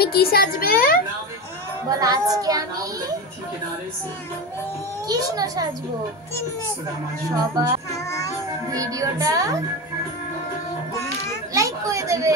তুমি কি সাজবে বল? আজকে আমি কৃষ্ণ সাজবো। সবাই ভিডিওটা লাইক করে দেবে।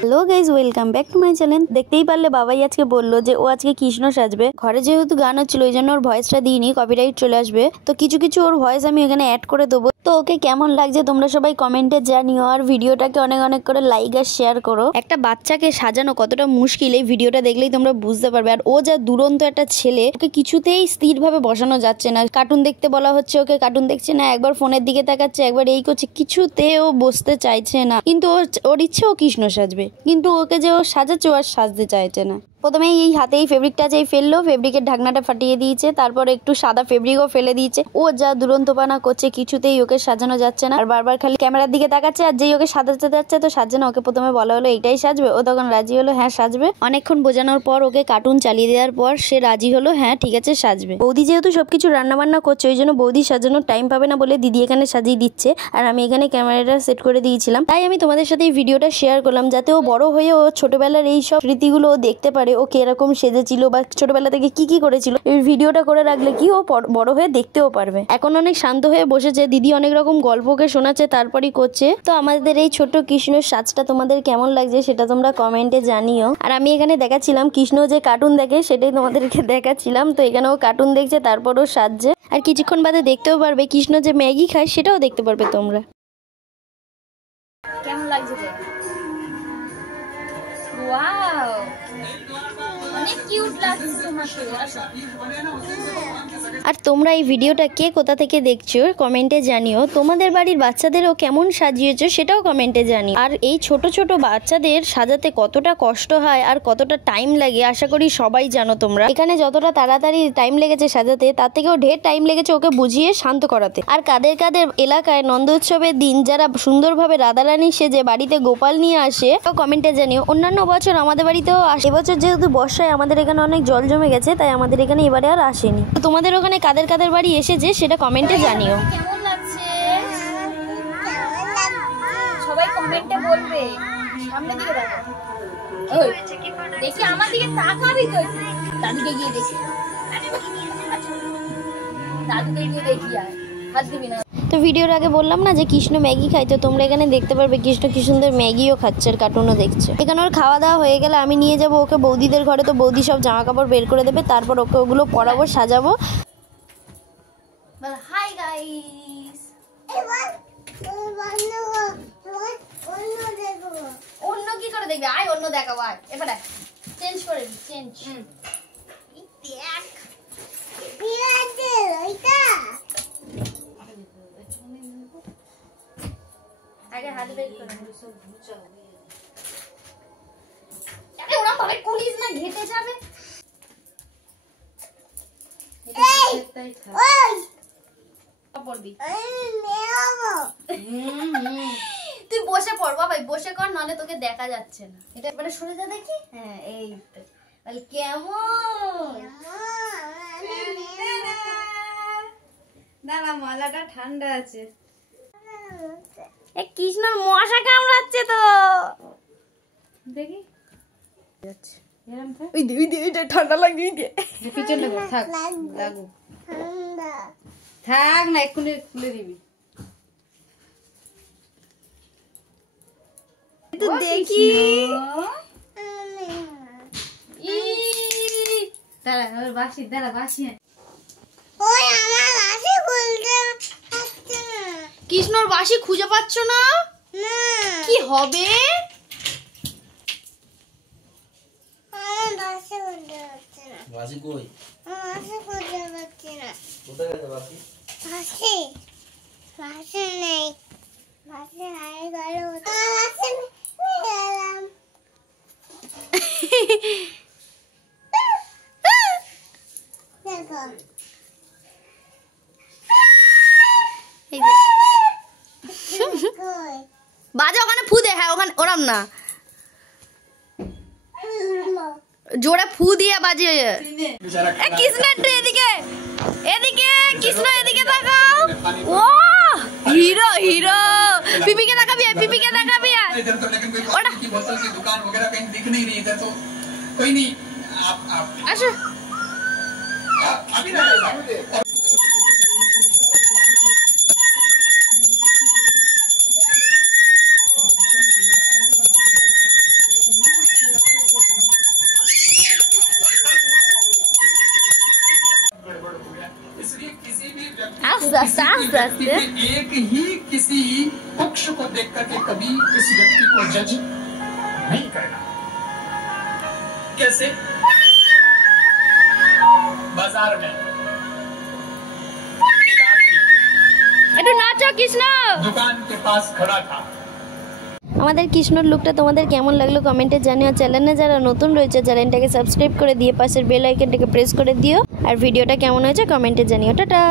Hello guys, welcome back to my channel. দেখতেই পারলে বাবাই আজকে বললো যে ও আজকে কৃষ্ণ সাজবে। ঘরে যেহেতু গান হচ্ছিল ওই জন্য ওর ভয়েসটা দিইনি, কপিরাইট চলে আসবে। তো কিছু কিছু ওর ভয়েস আমি এখানে অ্যাড করে দেবো। তো ওকে কেমন লাগছে তোমরা সবাই কমেন্টে জানিও, আর ভিডিওটাকে অনেক অনেক করে লাইক আর শেয়ার করো। একটা বাচ্চাকে সাজানো কতটা মুশকিল এই ভিডিওটা দেখলেই তোমরা বুঝতে পারবে। আর ও যা দুরন্ত একটা ছেলে, ওকে কিছুতেই স্থিরভাবে বসানো যাচ্ছে না। কার্টুন দেখতে বলা হচ্ছে, ওকে কার্টুন দেখছে না, একবার ফোনের দিকে তাকাচ্ছে, একবার এই করছে, কিছুতে ও বসতে চাইছে না। কিন্তু ওর ইচ্ছে ও কৃষ্ণ সাজবে, কিন্তু ওকে যে ও সাজাচ্ছে ও আর সাজতে চাইছে না। প্রথমে এই হাতে এই ফেব্রিকটা যেই ফেললো, ফেব্রিকের ঢাকনাটা ফাটিয়ে দিয়েছে, তারপর একটু সাদা ফেব্রিকও ফেলে দিয়েছে। ও যা দুরন্তপানা করছে, কিছুতেই ওকে সাজানো যাচ্ছে না। আর বারবার খালি ক্যামেরার দিকে তাকাচ্ছে, আর যেই ওকে সাজাতে যাচ্ছে তো সাজছে না। ওকে প্রথমে বলা হলো এইটাই সাজবে, ও তখন রাজি হলো হ্যাঁ সাজবে। অনেকক্ষণ বোঝানোর পর ওকে কার্টুন চালিয়ে দেওয়ার পর সে রাজি হলো হ্যাঁ ঠিক আছে সাজবে। বৌদি যেহেতু সবকিছু রান্নাবান্না করছে ওই জন্য বৌদি সাজানোর টাইম পাবে না বলে দিদি এখানে সাজিয়ে দিচ্ছে, আর আমি এখানে ক্যামেরাটা সেট করে দিয়েছিলাম। তাই আমি তোমাদের সাথে এই ভিডিওটা শেয়ার করলাম, যাতে ও বড় হয়ে ও ছোটবেলার এই সব স্মৃতিগুলো ও দেখতে পারে, ও কিরকম সেজেছিল বা ছোটবেলা থেকে কি কি করেছিল। এই ভিডিওটা করে রাখলে কি ও বড় হয়ে দেখতেও পারবে। এখন অনেক শান্ত হয়ে বসেছে, দিদি অনেক রকম গল্পকে শোনাচ্ছে তারপরই করছে। তো আমাদের এই ছোট্ট কৃষ্ণের সাজটা তোমাদের কেমন লাগছে সেটা তোমরা কমেন্টে জানিও। আর আমি এখানে দেখাচ্ছিলাম কৃষ্ণ যে কার্টুন দেখে সেটাই তোমাদেরকে দেখাচ্ছিলাম। তো এখানে ও কার্টুন দেখছে তারপরও সাজছে। আর কিছুক্ষণ বাদে দেখতেও পারবে কৃষ্ণ যে ম্যাগি খায়, সেটাও দেখতে পারবে তোমরা। কেমন লাগছে? ওয়াও, অনেক কিউট লাগছে তোমাকে। আর তোমরা এই ভিডিওটা কে কোথা থেকে দেখছো কমেন্টে জানিও। তোমাদের বাড়ির বাচ্চাদেরও কেমন সাজিয়েছো সেটাও কমেন্টে জানিও। আর এই ছোট ছোট বাচ্চাদের সাজাতে কতটা কষ্ট হয় আর কতটা টাইম লাগে আশা করি সবাই জানো তোমরা। এখানে যতটা তাড়াতাড়ি টাইম লেগেছে সাজাতে, তার থেকেও ঢের টাইম লেগেছে ওকে বুঝিয়ে শান্ত করাতে। আর কাদের কাদের এলাকায় নন্দ উৎসবের দিন যারা সুন্দরভাবে রাধারানী সেজে বাড়িতে গোপাল নিয়ে আসে কমেন্টে জানিও। অন্যান্য বছর আমাদের বাড়িতেও আসে, এবছর যেহেতু বর্ষায় আমাদের এখানে অনেক জল জমে গেছে তাই আমাদের এখানে এবারে আর আসেনি। তো তোমাদের ওখানে কাদের কাদের বাড়ি এসেছে সেটা কমেন্টে জানিও। কেমন লাগছে সবাই কমেন্টে বলবে। সামনে দিকে দেখো, ওই দেখি আমার দিকে তাকাবি তো। দাদুকে গিয়ে দেখি, দাদুকে গিয়ে দেখি, আর হাত দিবি না। তো ভিডিওর আগে বললাম না যে কৃষ্ণ ম্যাগি খায়, তো তোমরা এখানে দেখতে পারবে কৃষ্ণ কি সুন্দর ম্যাগিও খাচ্ছে আর কার্টুনও দেখছে। এখানে ওর খাওয়া দাওয়া হয়ে গেলে আমি নিয়ে যাবো ওকে বৌদিদের ঘরে। তো বৌদি সব জামা কাপড় বের করে দেবে, তারপর ওকে ওগুলো পরাবো, সাজাবো। হাই গাইস, অন্য কি করে দেখবে? আয় অন্য দেখাবো। আয় এবারে চেঞ্জ করে দি, চেঞ্জ। আগে হাত বের করে আরে ওরা ভাবে কুলিস না, ঘেটে যাবে। তুই বসে পড় বাবা, বসে কর, নাহলে তোকে দেখা যাচ্ছে না। এটা এবারে সরে যা দেখি। হ্যাঁ এই তো। তাহলে কেমন? দাঁড়া, মালাটা ঠান্ডা আছে। কৃষ্ণর মশা কামড়াচ্ছে তো দেখি। ঠান্ডা লাগছে। পিছনে থাক, লাগু থাক না, এক্ষুনি খুলে দিবি। দেখি দাঁড়া, বাসি, দাঁড়া বাসি। কৃষ্ণর বাঁশি খুঁজে পাচ্ছ না? কি হবে? বাসি কই? বাসি খুঁজে পাচ্ছি না। কোথায় গেছে বাসি? বাসি বাসি নেই, বাসি হারিয়ে গেল। বাসি নিয়ে গেলাম। দেখো বাজা ওখানে ফু দে। হ্যাঁ ওখানে ওরম না, জোরে ফু দিয়ে বাজে। কৃষ্ণের এদিকে, এদিকে কৃষ্ণ, এদিকে তাকাও। ও হিরো, হিরো। পিপিকে তাকাবি, পিপিকে তাকাবি। इधर तो लेकिन कोई पानी की बोतल की दुकान वगैरह कहीं दिख नहीं रही इधर तो कोई नहीं आप আসো अभी ना गड़बड़ हो गया इसलिए किसी भी व्यक्ति আস্তে আস্তে আস্তে আস্তে एक ही किसी पक्ष को देख करके कभी इस व्यक्ति को जज नहीं करना। कैसे? बाजार में एक आदमी একটু নাচো কৃষ্ণ दुकान के पास खड़ा था। আমাদের কৃষ্ণর লুকটা তোমাদের কেমন লাগলো কমেন্টে জানিও। চ্যানেলে যারা নতুন রয়েছে চ্যানেলটাকে সাবস্ক্রাইব করে দিয়ে পাশের বেল আইকনটাকে প্রেস করে দিও। আর ভিডিওটা কেমন হয়েছে কমেন্টে জানিও। টাটা।